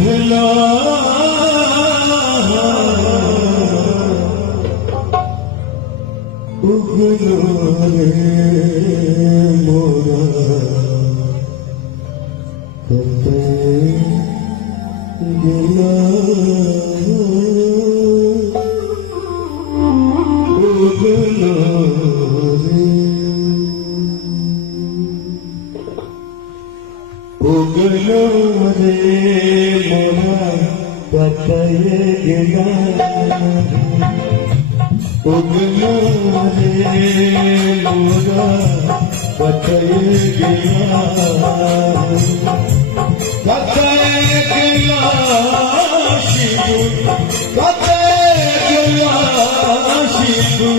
भला उगलो रे मोरा कते गिला उगलो रे उगलो रे मोरा कते गिला उगलो रे मोरा कते गिला कते गिला शिबू कते गिला शिबू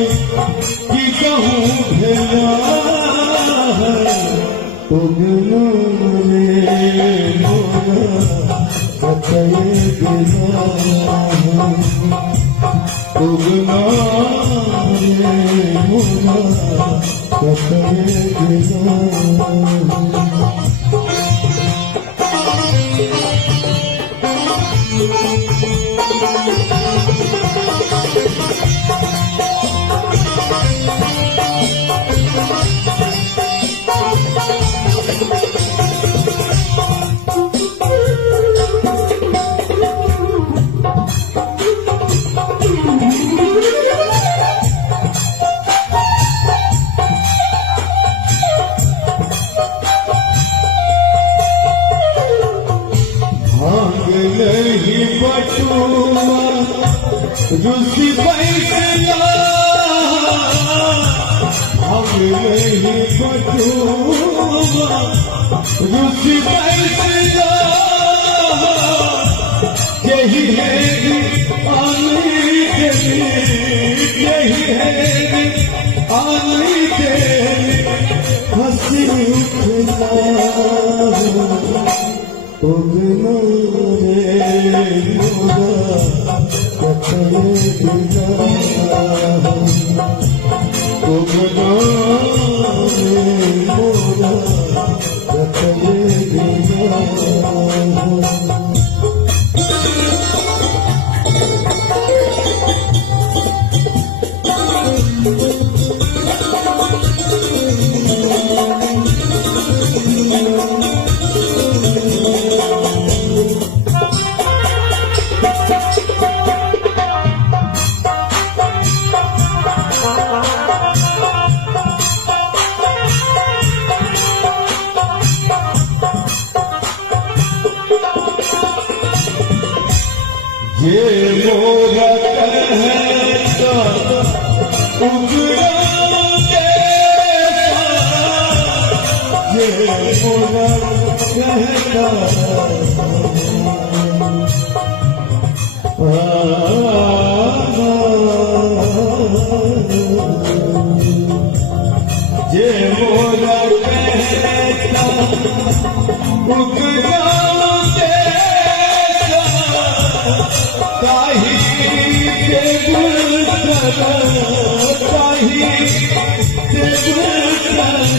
की कहूँ भेला उगलो रे मोरा कते गिला उगलो रे मोरा कते गिला नहीं बटूमा रुसी पैसला हम नहीं बटूमा रुसी पैसला यही है आनी तेरी यही है आनी तेरी हंसी उठना उगलो रे मोरा कते गिला उगलो रे मोरा कते गिला ये मोरा कहता उगलो कैसा ये मोरा कहता ये मोरा कहता उगलो काही ते गुलशन काही ते गुलशन